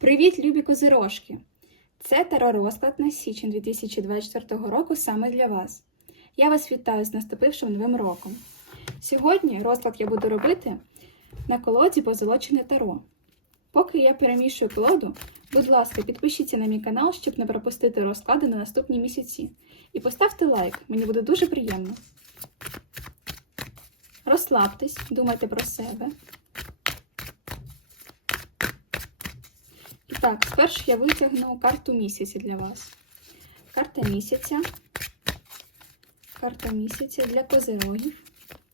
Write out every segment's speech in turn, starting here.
Привіт, любі козирожки! Це теророзклад на січень 2024 року саме для вас. Я вас вітаю з наступившим новим роком. Сьогодні розклад я буду робити на колоді позолочене таро. Поки я перемішую колоду, будь ласка, підпишіться на мій канал, щоб не пропустити розклади на наступні місяці. І поставте лайк, мені буде дуже приємно. Розслабтесь, думайте про себе. Так, спершу я витягну карту місяця для вас. Карта місяця. Карта місяця для козирогів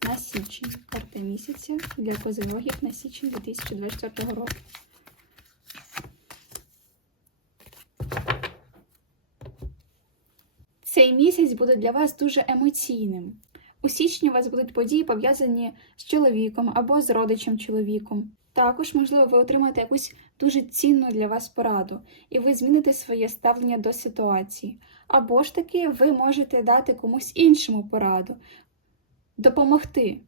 на січень. Карта місяця для козирогів на січень 2024 року. Цей місяць буде для вас дуже емоційним. У січні у вас будуть події пов'язані з чоловіком або з родичем чоловіком. Також, можливо, ви отримаєте якусь дуже цінну для вас пораду, і ви зміните своє ставлення до ситуації. Або ж таки ви можете дати комусь іншому пораду, допомогти.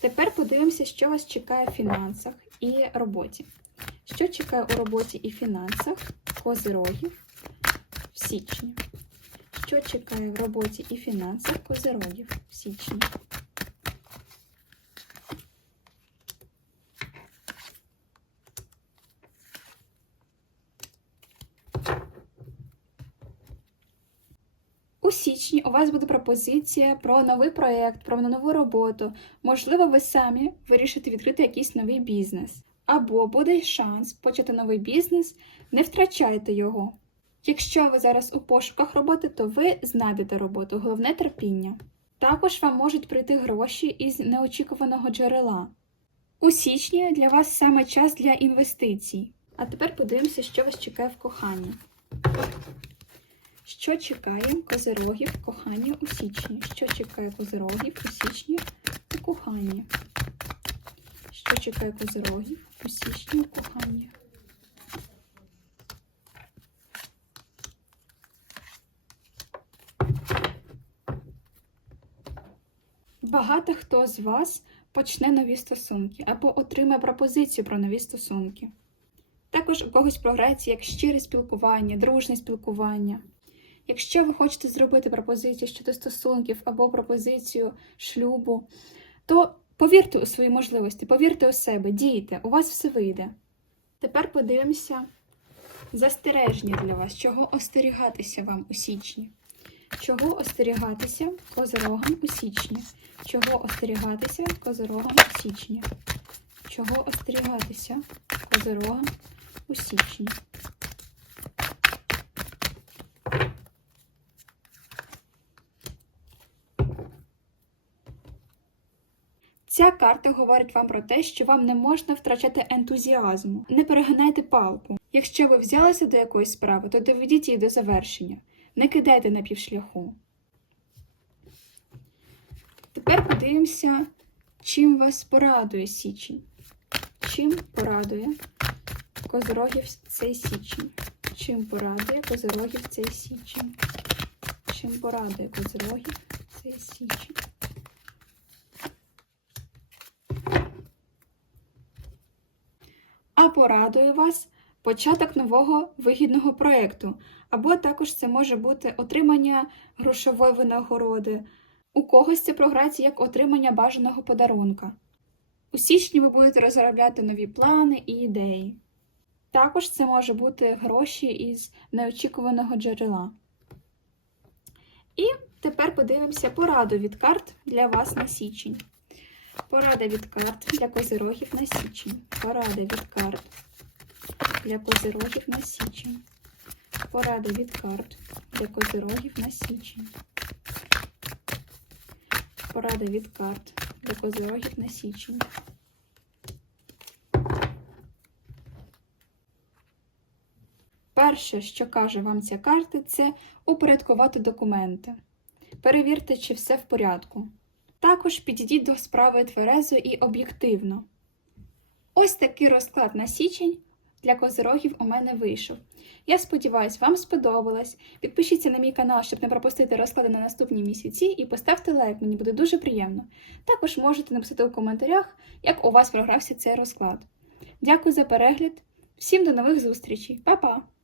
Тепер подивимося, що вас чекає в фінансах і роботі. Що чекає у роботі і фінансах козирогів в січні? Що чекає в роботі і фінансах козирогів в січні? У січні у вас буде пропозиція про новий проєкт, про нову роботу. Можливо, ви самі вирішите відкрити якийсь новий бізнес. Або буде шанс почати новий бізнес, не втрачайте його. Якщо ви зараз у пошуках роботи, то ви знайдете роботу, головне терпіння. Також вам можуть прийти гроші із неочікуваного джерела. У січні для вас саме час для інвестицій. А тепер подивимося, що вас чекає в коханні. Що чекає козирогів в коханні у січні? Що чекає козирогів у січні у коханні? Що чекає козирогів у січні у коханні? Багато хто з вас почне нові стосунки або отримає пропозицію про нові стосунки. Також у когось програється як щире спілкування, дружне спілкування. Якщо ви хочете зробити пропозицію щодо стосунків або пропозицію шлюбу, то повірте у свої можливості, повірте у себе, дійте, у вас все вийде. Тепер подивимося застереження для вас, чого остерігатися вам у січні. Чого остерігатися козирогам у січні? Чого остерігатися козирогам у січні? Чого остерігатися козирогам у січні? Ця карта говорить вам про те, що вам не можна втрачати ентузіазму. Не перегинайте палку. Якщо ви взялися до якоїсь справи, то доведіть її до завершення. Не кидайте на півшляху. Тепер подивимося, чим вас порадує січень. Чим порадує козирогів цей січень? Чим порадує козирогів цей січень? Чим порадує козирогів цей січень? А порадує вас початок нового вигідного проєкту, або також це може бути отримання грошової винагороди. У когось це програється як отримання бажаного подарунка. У січні ви будете розробляти нові плани і ідеї. Також це може бути гроші із неочікуваного джерела. І тепер подивимося пораду від карт для вас на січень. Порада від карт для козирогів на січень. Порада від карт для козирогів на січень. Порада від карт для козирогів на січень. Порада від карт для козирогів на січень. Перше, що каже вам ця карта, це упорядкувати документи. Перевірте, чи все в порядку. Також підійдіть до справи тверезо і об'єктивно. Ось такий розклад на січень для козирогів у мене вийшов. Я сподіваюся, вам сподобалось. Підпишіться на мій канал, щоб не пропустити розклади на наступні місяці, і поставте лайк, мені буде дуже приємно. Також можете написати у коментарях, як у вас програвся цей розклад. Дякую за перегляд Всім до нових зустрічей, Па-па!